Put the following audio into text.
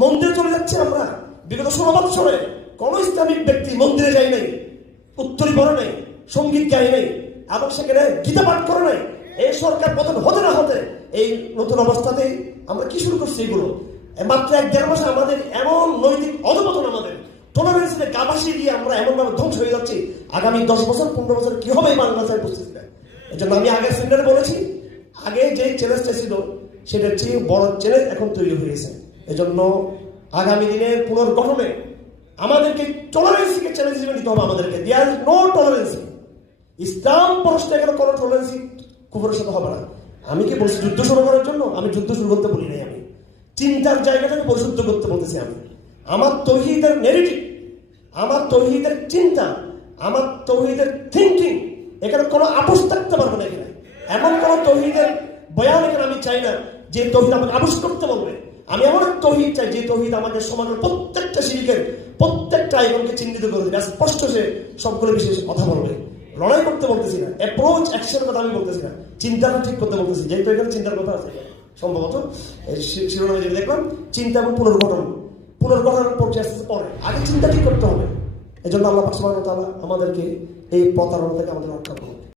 মন্দিরে চলে যাচ্ছি আমরা। বিগত 16 বছরে কোন ইসলামিক ব্যক্তি মন্দিরে যায় নাই, উত্তরী পড়ে নাই, সঙ্গীত গায় নাই, এবং সেখানে গীতা পাঠ করে নাই। এই সরকার পতন হতে না হতে এই নতুন অবস্থাতেই আমরা কি শুরু করছি এগুলো। মাত্র 1-1.5 মাসে আমাদের এমন নৈতিক অধপতন, আমাদের টলারেন্সে গা ভাসিয়ে দিয়ে আমরা এমনভাবে ধ্বংস হয়ে যাচ্ছি। আগামী 10 বছর 15 বছর কি হবে এই বাংলাদেশের বুঝতেছি না। এই জন্য আমি আগের সেমিনারে বলেছি, আগে যে চ্যালেঞ্জটা ছিল সেটার চেয়ে বড় চ্যালেঞ্জ এখন তৈরি হয়েছে। এজন্য আগামী দিনের পুনর্গঠনে আমাদেরকে টলারেন্সকে চ্যালেঞ্জ হিসেবে নিতে হবে। আমাদেরকে দেয়ার ইজ নো টলারেন্স। ইসলাম প্রশ্নে এখানে কোনো টলারেন্স কুফরের সাথে হবে না। আমি কি বলছি যুদ্ধ শুরু করার জন্য? আমি যুদ্ধ শুরু করতে বলি নাই। আমি চিন্তার জায়গাটাকে পরিশুদ্ধ করতে বলতেছি। আমি আমার তৌহিদের নেগেটিভ, আমার তৌহিদের চিন্তা, আমার তৌহিদের থিঙ্কিং, এখানে কোনো আপোষ থাকতে পারবে না। এখানে এমন কোনো তৌহিদের বয়ান এখানে আমি চাই না যে তৌহিদ আমাকে আপোষ করতে বলবে। আমি এমন এক তৌহিদ চাই যে তৌহিদ আমাকে সমাজের প্রত্যেকটা শিরকের প্রত্যেকটা আইকনকে চিহ্নিত করে দেবে, স্পষ্ট সে সবগুলো বিশেষ কথা বলবে। লড়াই করতে বলতেছি না, অ্যাপ্রোচ অ্যাকশনের কথা আমি বলতেছি না, চিন্তাটা ঠিক করতে বলতেছি। যেহেতু এখানে চিন্তার কথা আছে, সম্ভবত শিরোনামে যেটা দেখলাম চিন্তা এবং পুনর্গঠনের প্রচেষ্টা পরে আগে চিন্তা ঠিক করতে হবে। এই জন্য আল্লাহ সুবহানাহু ওয়া তাআলা আমাদেরকে এই প্রতারণা থেকে আমাদের রক্ষা করুন।